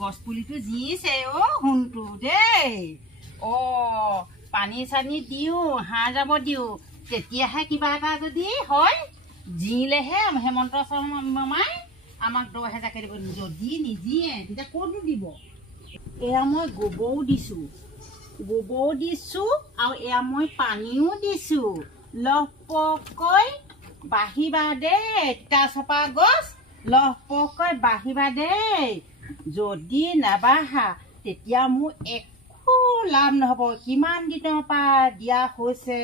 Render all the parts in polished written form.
গছ পুলিটো জিছে শুনটো দেই পানী চানী দিও হাঁহ যাব দিও তেতিয়াহে কিবা এটা যদি হয় জিলেহে হেমন্ত মামাই আমাক 10,000 দিব যদি নিজিয়ে তেতিয়া ক'তো দিব এয়া মই গোবৰো দিছো আৰু এয়া মই পানীও দিছো লহপহকৈ বাঢ়িবা দেই তিতা চপা গছ লহপহকৈ বাঢ়িবা দেই যদি নাবাঢ়া তেতিয়া মোৰ একো লাভ নহ'ব কিমান দিনৰ পৰা দিয়া হৈছে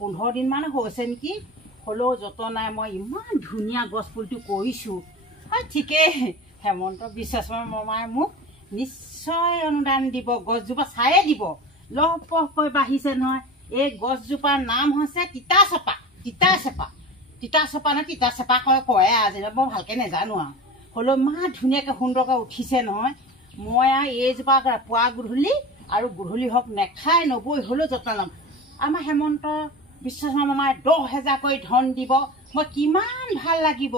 15 দিনমান হৈছে নেকি হ'লেও যতন নাই মই ইমান ধুনীয়া গছ পুলিটো কৰিছোঁ ঠিকেই হেমন্ত বিশ্ব শৰ্মা মামাই মোক নিশ্চয় অনুদান দিব গছজোপা চায়ে দিব লহপহকৈ বাঢ়িছে নহয় এই গছজোপাৰ নাম হৈছে তিতা চেপা নে তিতা চেপা কয় আজি মই ভালকৈ নাজানো আৰু হ'লেও ইমান ধুনীয়াকৈ সুন্দৰকৈ উঠিছে নহয় মই আৰু এইজোপা পুৱা গধূলি আৰু গধূলি হওক নেখাই নবৈ হ'লেও যত্ন ল'ম আমাৰ হেমন্ত বিশ্ব শৰ্মা মামাই 10,000 কৰি ধন দিব মই কিমান ভাল লাগিব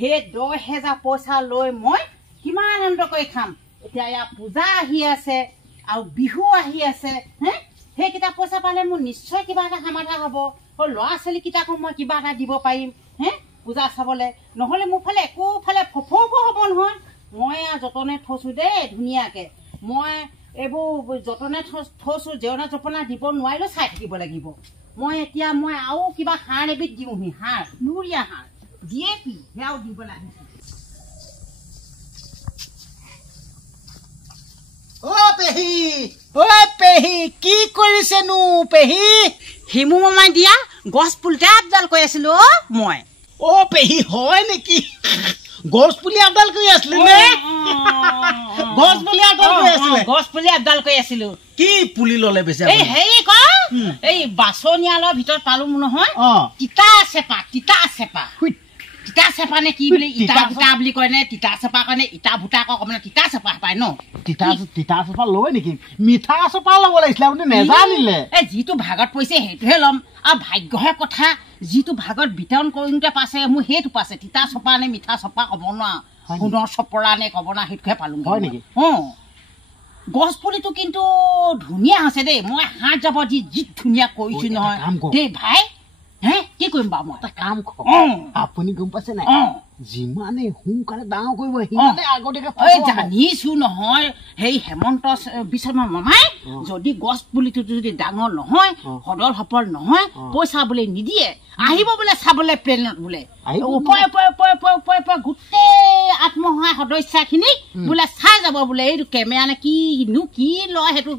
সেই 10,000 পইচা লৈ মই কিমান আনন্দ কৰি খাম এতিয়া ইয়াৰ পূজা আহি আছে আৰু বিহু আহি আছে সেইকেইটা পইচা পালে মোৰ নিশ্চয় কিবা এটা সমাধান হ'ব ল'ৰা ছোৱালীকেইটাকো মই কিবা এটা দিব পাৰিম পূজা চাবলৈ নহ'লে মোৰ ফালে একোফালে ফফৌ হ'ব নহয় মই যতনে থৈছোঁ দেই ধুনীয়াকৈ মই এইবোৰ যতনে থৈছোঁ জেওনা জপনা দিব নোৱাৰিলেও চাই থাকিব লাগিব মই এতিয়া আৰু কিবা সাৰ এবিধ দিওঁহি সাৰ ইউৰিয়া সাৰ DAP সেয়াও দিব লাগিছে পেহী কি কৰিছেনো পেহী হিমু মামাই দিয়া গছ পুলিতে আপডাল কৰি আছিলো মই পেহী হয় নেকি গছ পুলি আপডাল কৰি আছিলে নে গছ পুলি আপডাল কৰি আছিলো কি পুলি ললে বেছি হেৰি ক এই বাছনিয়ালৰ ভিতৰত পালো নহয় তিতা চেপা নে কি বুলি ইটা ভুটা বুলি কয় নে তিতা চেপা কয় নে ইটা ভুটা কয় মানে তিতা চেপা পায় ন তিতা চেপা লয় নেকি মিঠা চেপা ল'ব লাগিছিলে আপুনি নেজানিলে যিটো ভাগত পৰিছে সেইটোহে ল'ম আৰু ভাগ্যহে কথা যিটো ভাগত বিতৰণ কৰোঁতে পাছে মোৰ সেইটো পাছে তিতা চপা নে মিঠা চপা ক'ব নোৱাৰো সোণৰ চপৰা নে ক'ব না সেইটোহে পালো হয় নেকি গছ পুলিটো কিন্তু ধুনীয়া আছে দেই মই হাত যাব যি ধুনীয়া কৰিছো নহয় দেই ভাই কি কৰিম বাৰু মই এটা কাম কৰক আপুনি গম পাইছে নাই যিমানে সোনকালে ডাঙৰ কৰিব সিমানে আগতীয়াকে জানিছো নহয় সেই হেমন্ত বিশ্ব শৰ্মা মামাই যদি গছ পুলিটো যদি ডাঙৰ নহয় সদল সফল নহয় পইচা বোলে নিদিয়ে আহিব বোলে চাবলৈ প্লেনত বোলে গোটেই আত্মসহায়ক সদস্যখিনিক বোলে চাই যাব বোলে এইটো কেমেৰা নে কি লয় সেইটো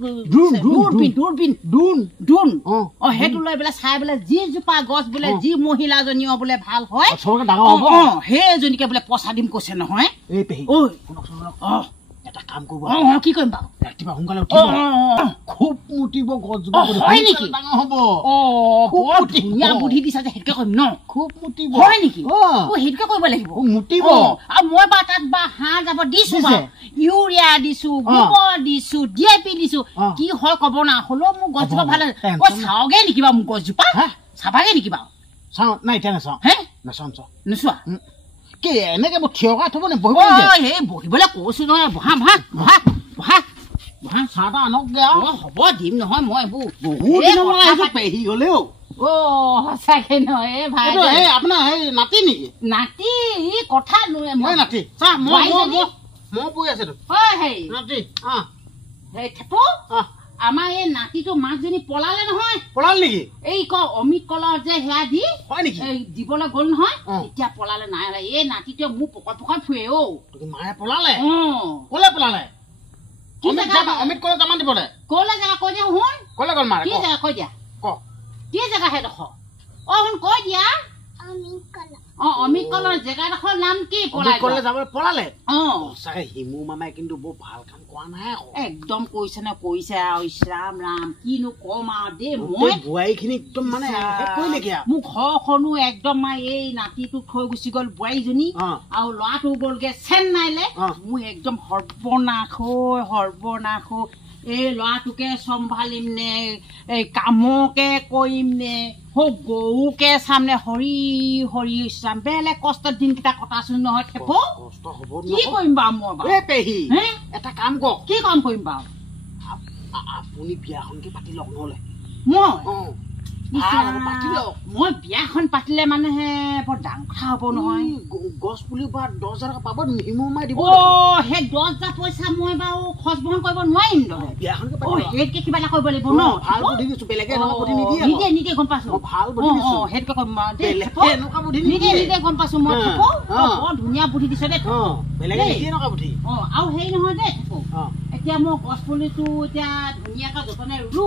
দূৰবীন সেইটো লৈ বোলে চাই বোলে যিজোপা গছ বোলে যি মহিলাজনীও বোলে ভাল হয় সেইজনীকে বোলে পইচা দিম কৈছে নহয় এটা কাম কৰিব কি কৰিম বাৰু ৰাতিপুৱা সোনকালে উঠিব খুব মুতিব গছজোপা হয় নেকি ডাঙৰ হ'ব ধুনীয়া বুদ্ধি দিছা যে সেইটোকে কৰিম ন খুব মুতিব হয় নেকি সেইটোকে কৰিব লাগিব মুতিব আৰু মই বা তাত বা হাঁহ যাব দিছো ইউৰিয়া দিছো গোবৰ দিছো DAP দিছো কি হয় ক'ব না হ'লেও মোৰ গছজোপা ভাল চাওগে নেকি বাৰু মোৰ গছজোপা চাবাগে নেকি বাৰু চাওঁ নাই এতিয়া নাচাওঁ নাচাওঁ নোচোৱা কি এনেকে থিয় কৰাই থব নে বহিবলৈ কৈছো নহয় বহা চাহ এটা আনকগে হ'ব দিম নহয় মই এইবোৰ বহুত পেহী গলেও সঁচাকে নহয় ভাই আপোনাৰ নাতি নেকি নাতি কথা মই নাতি চাহ মই বহি আছে নাতি আমাৰ এই নাতিটো মাকজনী পলালে নহয় পলাল নেকি এই অমিত কলৰ যে সেয়া দি হয় নেকি দিবলৈ গ'ল নহয় এতিয়া পলালে নাই এই নাতিটোৱে মোৰ পকাই ফুৰে মায়ে পলালে কলে পলালে অমিত কলে জামান দিবলে কলে জেগা কৈ দিয়া শুন কলে গ'ল মাৰে কি জেগা কৈ দিয়া কি জেগা সেইডোখৰ শুন কৈ দিয়া অমিত কলৰ জেগাডোখৰ নাম কি পলালে সঁচাকে হিমু মামাই কিন্তু বৰ ভাল কাম কৰা নাই একদম কৈছে নে কৈছে আৰু ৰাম ৰাম কিনো কম আৰু দেই মই বোৱাৰীখিনি একদম মানে মোৰ ঘৰখনো একদম এই নাতিটোক থৈ গুচি গ'ল বোৱাৰীজনী আৰু ল'ৰাটো গ'লগে চেন্নাইলে মোৰ একদম সৰ্বনাশ এই ল'ৰাটোকে চম্ভালিম নে এই কামকে কৰিম নে গৰুকে চামনে হৰি হৰি চাম বেলেগ কষ্টৰ দিনকেইটা কটাচোন নহয় থেপ কি কৰিম বাৰু মই বাৰু পেহী এটা কাম কৰক কি কাম কৰিম বাৰু আপুনি বিয়াখনকে পাতি লওক নহ'লে মই বিয়াখন পাতিলে মানুহে বৰ ডাঙৰ কথা হ'ব নহয় গছ পুলি বা 10,000 টকা পাব নিমুমাই দিব সেই 10,000 পইচা মই বাৰু খৰচ বহন কৰিব নোৱাৰিম নহয় বিয়াখনকে সেইতকে কিবা এটা কৰিব লাগিব ন ভাল বুদ্ধি দিছো বেলেগে এনেকুৱা বুদ্ধি নিদিয়ে নিদিয়ে গম পাইছো ভাল বুদ্ধি দিছো সেইতকে কৰিম এনেকুৱা বুদ্ধি নিদিয়ে গম পাইছো মই বৰ ধুনীয়া বুদ্ধি দিছে দেই বেলেগে নিদিয়ে এনেকুৱা বুদ্ধি আৰু হেৰি নহয় দেই এতিয়া মই গছ পুলিটো এতিয়া ধুনীয়াকৈ যতনে ৰুলো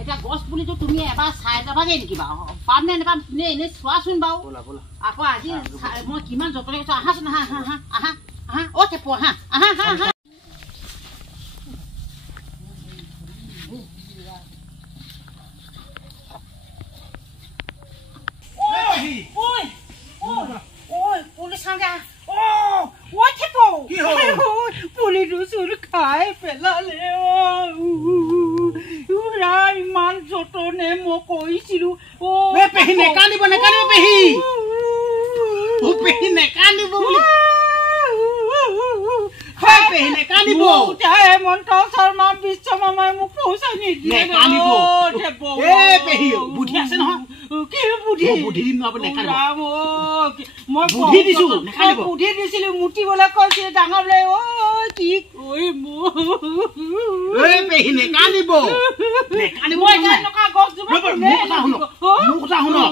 এতিয়া গছ পুলিটো তুমি এবাৰ চাই যাবাগে নেকি বাৰু পাম নে নেপাম এনেই চোৱাচোন বাৰু আকৌ আজি মই কিমান যতনে কৈছো আহাচোন আহা আহা আহা আহা অ টেপ আহা আহা আহা খাই পেলালে ইমান যতনে মই কৈছিলো পেহী নেকান্দিব নেকান্দিব পেহী পেহী নেকান্দিব পেহী নেকান্দিব হেমন্ত শৰ্মা বিশ্ব মামাই মোক পইচা নিদিয়ে পেহী বুদ্ধি আছে নহয় কি বুদ্ধি বুদ্ধি দিম আপুনি নেকান্দিব মই বুদ্ধি দিছো নেকান্দিব বুদ্ধি দিছিলো মুতিবলৈ কৈছে ডাঙৰলে কি কৰিম পেহী নেকান্দিব নেকান্দিব এনেকুৱা গছজোপা মোৰ কথা শুনক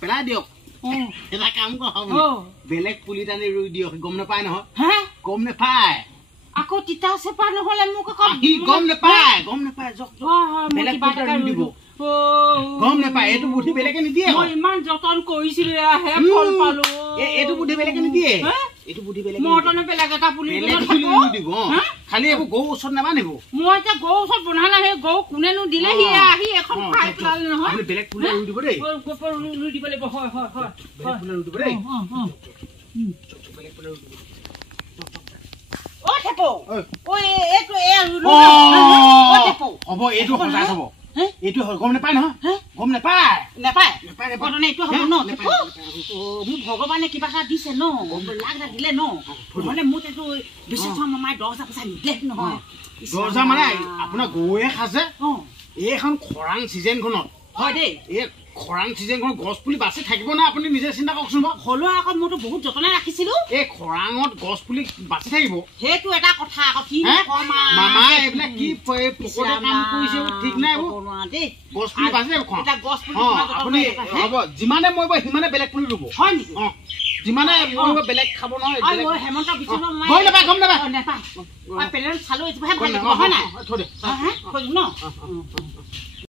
পেলাই দিয়ক এটা কাম কৰক বেলেগ পুলি টানি ৰুই দিয়ক গম নাপায় নহয় গম নাপায় আকৌ তিতা চেপা নহলে মোক গম নাপায় বেলেগ পুলি ৰুই দিব গম নাপায় এইটো বুদ্ধি বেলেগে নিদিয়ে মই ইমান যতন কৰিছিলো ফল পালো এইটো বুদ্ধি বেলেগে নিদিয়ে এইটো বুদ্ধি বেলেগে মটনে বেলেগ এটা পুলি দিব খালি এইবোৰ গৰু ওচৰত নাবান্ধিব মই এতিয়া গৰু ওচৰত বন্ধা নাই সেই গৰু কোনেনো দিলে সি আহি এখন খাই পেলালে নহয় বেলেগ পুলি ৰুই দিব দেই ৰুই দিব লাগিব হয় হয় হয় বেলেগ পুলি ৰুই দিব দেই বেলেগ পুলি ৰুই দিব হ'ব এইটো সজাই থব এইটো গম নাপায় নহয় গম নাপায় মোক ভগৱানে কিবা এটা দিছে ন লাখ এটা দিলে ন নহলে মোক এইটো বিশেষ মামাই 10,000 পইচা নিদিলে নহয় 10,000 মানে আপোনাৰ গৰুৱে খাইছে এইখন খৰাং চিজনখনত হয় দেই এই খৰাং চিজনখনত গছ পুলি বাচি থাকিব না আপুনি নিজে চিন্তা কৰকচোন বাৰু হলেও আকৌ মইতো বহুত যতনে ৰাখিছিলো এই খৰাঙত গছ পুলি বাচি থাকিব সেইটো এটা কথা আকৌ কি মামা এইবিলাক কি পকৰে কাম কৰিছে ঠিক নাই দেই গছ পুলি বাচি থাকিব আপুনি হ'ব যিমানে মৰিব সিমানে বেলেগ পুলি ৰুব হয় নেকি যিমানে মৰিব বেলেগ খাব নহয় হেমন্ত বিশ্ব গম নাপায় নেপায় পেলেন চালো এইটোহে ভাল লাগিব হয় নাই থৈ দিম ন